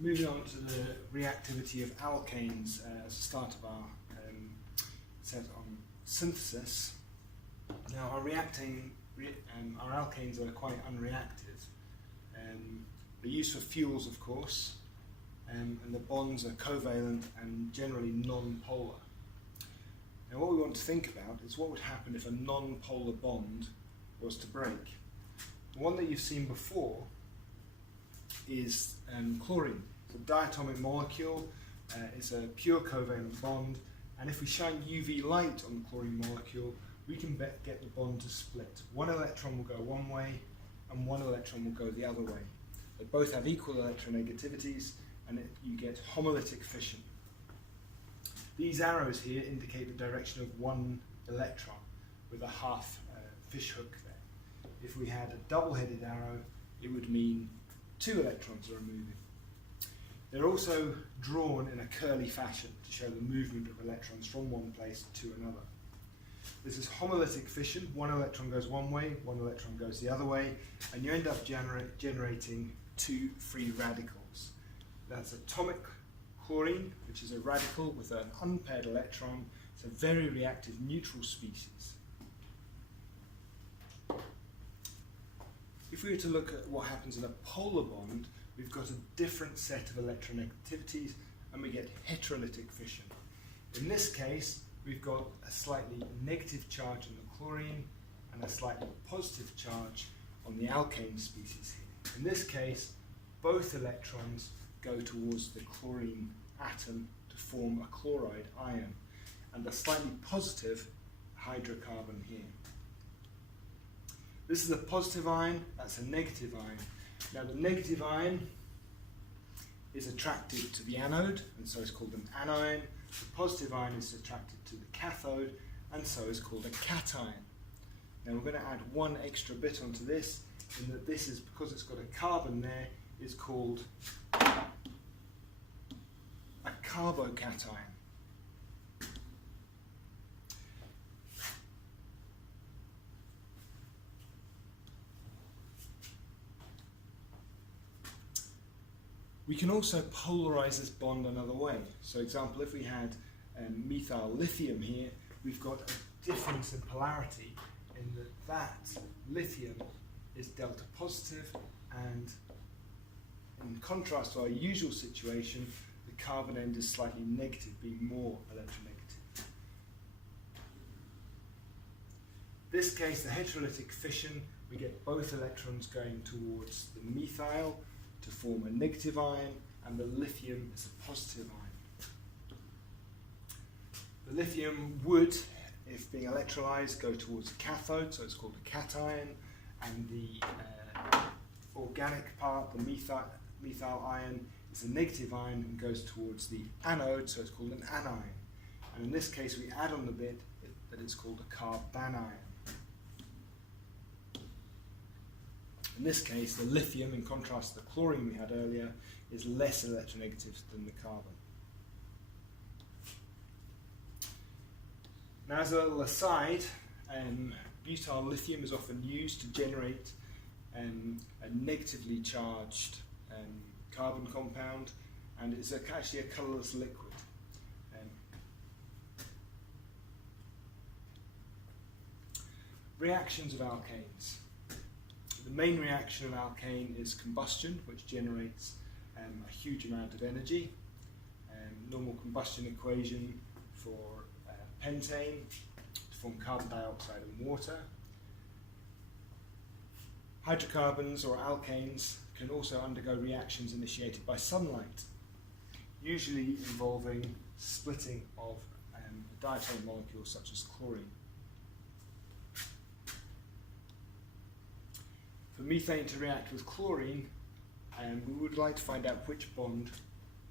moving on to the reactivity of alkanes as the start of our set on synthesis. Now our alkanes are quite unreactive. They're used for fuels, of course, and the bonds are covalent and generally non-polar. Now what we want to think about is what would happen if a non-polar bond was to break. The one that you've seen before is chlorine. It's a diatomic molecule, it's a pure covalent bond, and if we shine UV light on the chlorine molecule, we can get the bond to split. One electron will go one way and one electron will go the other way. They both have equal electronegativities and you get homolytic fission. These arrows here indicate the direction of one electron with a half fish hook there. If we had a double-headed arrow, it would mean two electrons are moving. They're also drawn in a curly fashion to show the movement of electrons from one place to another. This is homolytic fission. One electron goes one way, one electron goes the other way, and you end up generating two free radicals. That's atomic chlorine, which is a radical with an unpaired electron. It's a very reactive neutral species. If we were to look at what happens in a polar bond, we've got a different set of electronegativities and we get heterolytic fission. In this case, we've got a slightly negative charge on the chlorine and a slightly positive charge on the alkane species here. In this case, both electrons go towards the chlorine atom to form a chloride ion, and a slightly positive hydrocarbon here. This is a positive ion, that's a negative ion. Now the negative ion is attracted to the anode, and so it's called an anion. The positive ion is attracted to the cathode, and so is called a cation. Now we're going to add one extra bit onto this, in that this is, because it's got a carbon there, is called a carbocation. We can also polarize this bond another way. So, example, if we had methyl lithium here, we've got a difference in polarity in that lithium is delta positive, and in contrast to our usual situation, the carbon end is slightly negative, being more electronegative. In this case, the heterolytic fission, we get both electrons going towards the methyl to form a negative ion, and the lithium is a positive ion. The lithium would, if being electrolyzed, go towards the cathode, so it's called a cation, and the organic part, the methyl ion, is a negative ion and goes towards the anode, so it's called an anion. And in this case, we add on the bit that it's called a carbanion. In this case, the lithium, in contrast to the chlorine we had earlier, is less electronegative than the carbon. Now, as a little aside, butyl lithium is often used to generate a negatively charged carbon compound, and it's actually a colourless liquid. Reactions of alkanes. The main reaction of alkane is combustion, which generates a huge amount of energy. Normal combustion equation for pentane to form carbon dioxide and water. Hydrocarbons or alkanes can also undergo reactions initiated by sunlight, usually involving splitting of a diatomic molecule such as chlorine. For methane to react with chlorine, we would like to find out which bond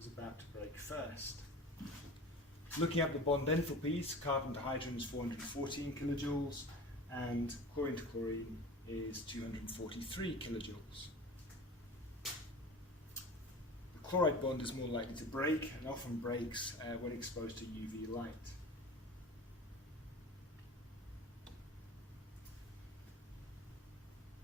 is about to break first. Looking at the bond enthalpies, carbon to hydrogen is 414 kilojoules, and chlorine to chlorine is 243 kilojoules. The chloride bond is more likely to break, and often breaks when exposed to UV light.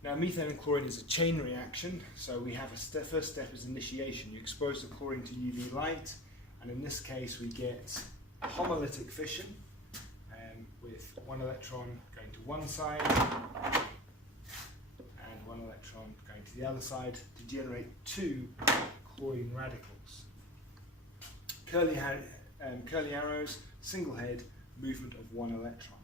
Now, Now methane and chlorine is a chain reaction, so we have first step is initiation. You expose the chlorine to UV light, and in this case we get homolytic fission with one electron going to one side and one electron going to the other side to generate two chlorine radicals. Curly arrows, single head, movement of one electron.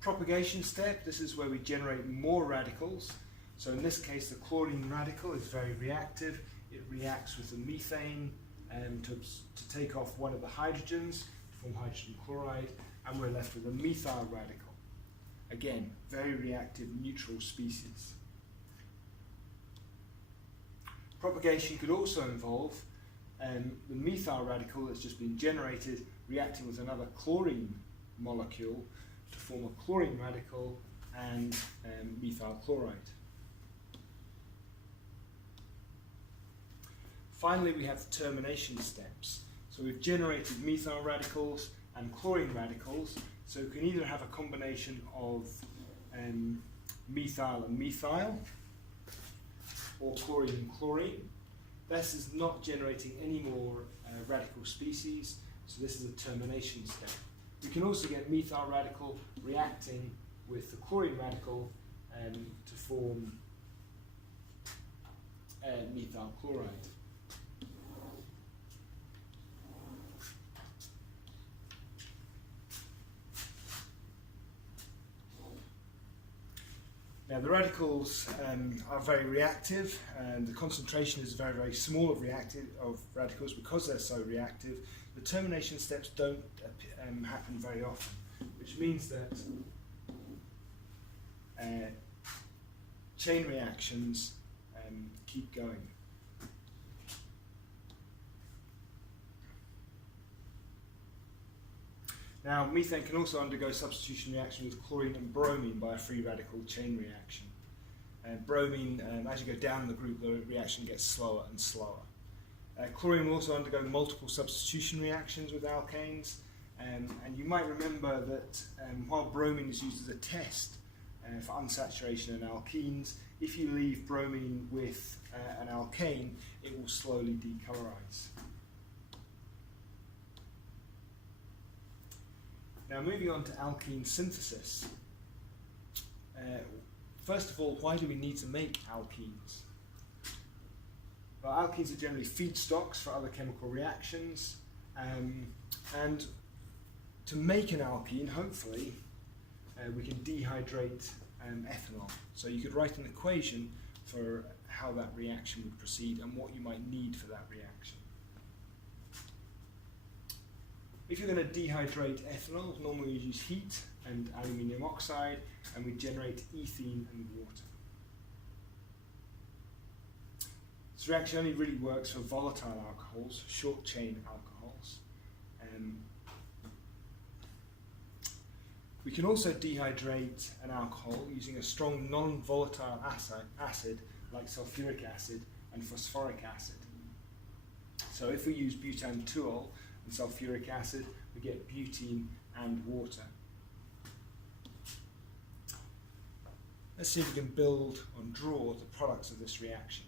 Propagation step, this is where we generate more radicals. So in this case the chlorine radical is very reactive. It reacts with the methane to take off one of the hydrogens to form hydrogen chloride, and we're left with a methyl radical. Again, very reactive neutral species. Propagation could also involve the methyl radical that's just been generated reacting with another chlorine molecule to form a chlorine radical and methyl chloride. Finally, we have termination steps. So we've generated methyl radicals and chlorine radicals, so we can either have a combination of methyl and methyl, or chlorine and chlorine. This is not generating any more radical species, so this is a termination step. We can also get methyl radical reacting with the chlorine radical to form methyl chloride. Now the radicals are very reactive, and the concentration is very, very small of radicals because they're so reactive. The termination steps don't happen very often, which means that chain reactions keep going. Now, methane can also undergo substitution reaction with chlorine and bromine by a free radical chain reaction. Bromine, as you go down the group, the reaction gets slower and slower. Chlorine will also undergo multiple substitution reactions with alkanes, and you might remember that while bromine is used as a test for unsaturation in alkenes, if you leave bromine with an alkane, it will slowly decolorize. Now moving on to alkene synthesis. First of all, why do we need to make alkenes? Well, alkenes are generally feedstocks for other chemical reactions, and to make an alkene, hopefully, we can dehydrate ethanol. So you could write an equation for how that reaction would proceed and what you might need for that reaction. If you're going to dehydrate ethanol, normally you use heat and aluminium oxide, and we generate ethene and water. This reaction only really works for volatile alcohols, short chain alcohols. We can also dehydrate an alcohol using a strong non-volatile acid like sulfuric acid and phosphoric acid. So if we use butanol and sulfuric acid, we get butene and water. Let's see if we can build and draw the products of this reaction.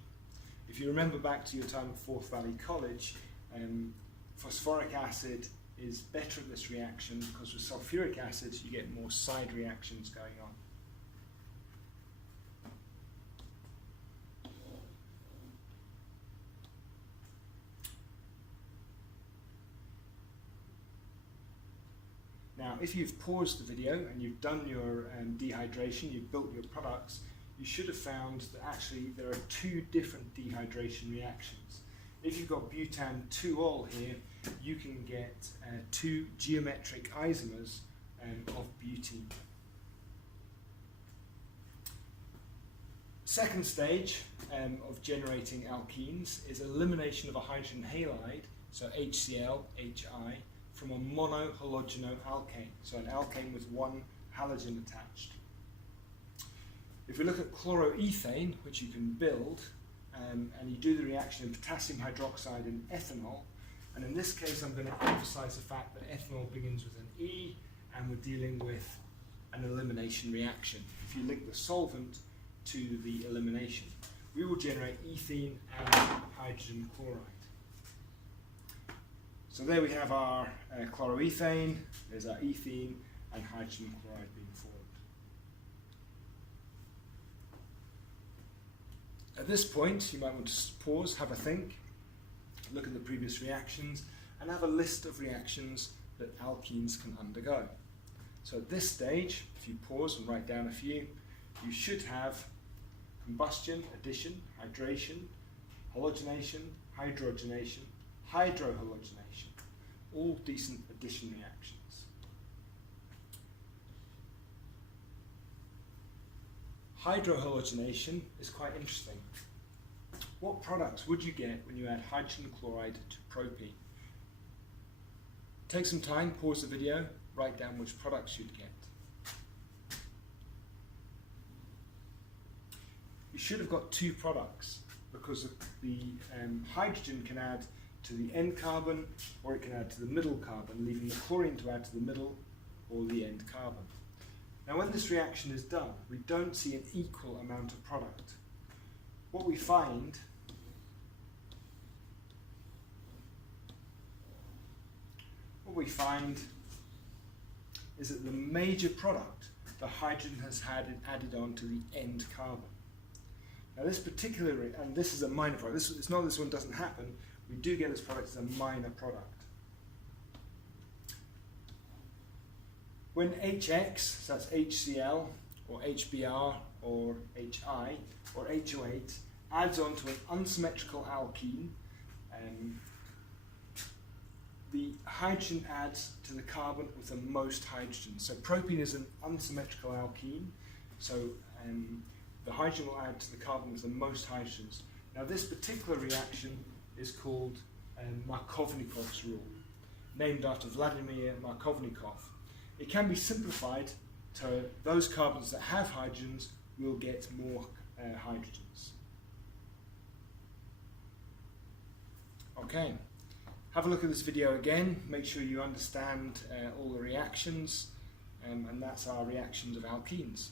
If you remember back to your time at Forth Valley College, phosphoric acid is better at this reaction because with sulfuric acid you get more side reactions going on. Now, if you've paused the video and you've done your dehydration, you've built your products, you should have found that actually there are two different dehydration reactions. If you've got butan-2-ol here, you can get two geometric isomers of butene. Second stage of generating alkenes is elimination of a hydrogen halide, so HCl, HI, from a monohalogenoalkane, so an alkane with one halogen attached. If we look at chloroethane, which you can build, and you do the reaction in potassium hydroxide and ethanol, and in this case I'm going to emphasize the fact that ethanol begins with an E, and we're dealing with an elimination reaction. If you link the solvent to the elimination, we will generate ethene and hydrogen chloride. So there we have our chloroethane, there's our ethene and hydrogen chloride being formed. At this point, you might want to pause, have a think, look at the previous reactions, and have a list of reactions that alkenes can undergo. So at this stage, if you pause and write down a few, you should have combustion, addition, hydration, halogenation, hydrogenation, hydrohalogenation, all decent addition reactions. Hydrohalogenation is quite interesting. What products would you get when you add hydrogen chloride to propene? Take some time, pause the video, write down which products you'd get. You should have got two products because the hydrogen can add to the end carbon or it can add to the middle carbon, leaving the chlorine to add to the middle or the end carbon. Now when this reaction is done, we don't see an equal amount of product. What we find is that the major product, the hydrogen has had it added on to the end carbon. Now this particular, and this is a minor product, it's not that this one doesn't happen, we do get this product as a minor product. When HX, so that's HCl, or HBr, or HI, or HO8, adds on to an unsymmetrical alkene, the hydrogen adds to the carbon with the most hydrogen. So propene is an unsymmetrical alkene, so the hydrogen will add to the carbon with the most hydrogens. Now this particular reaction is called Markovnikov's rule, named after Vladimir Markovnikov. It can be simplified to those carbons that have hydrogens will get more hydrogens. Okay, have a look at this video again, make sure you understand all the reactions, and that's our reactions of alkenes.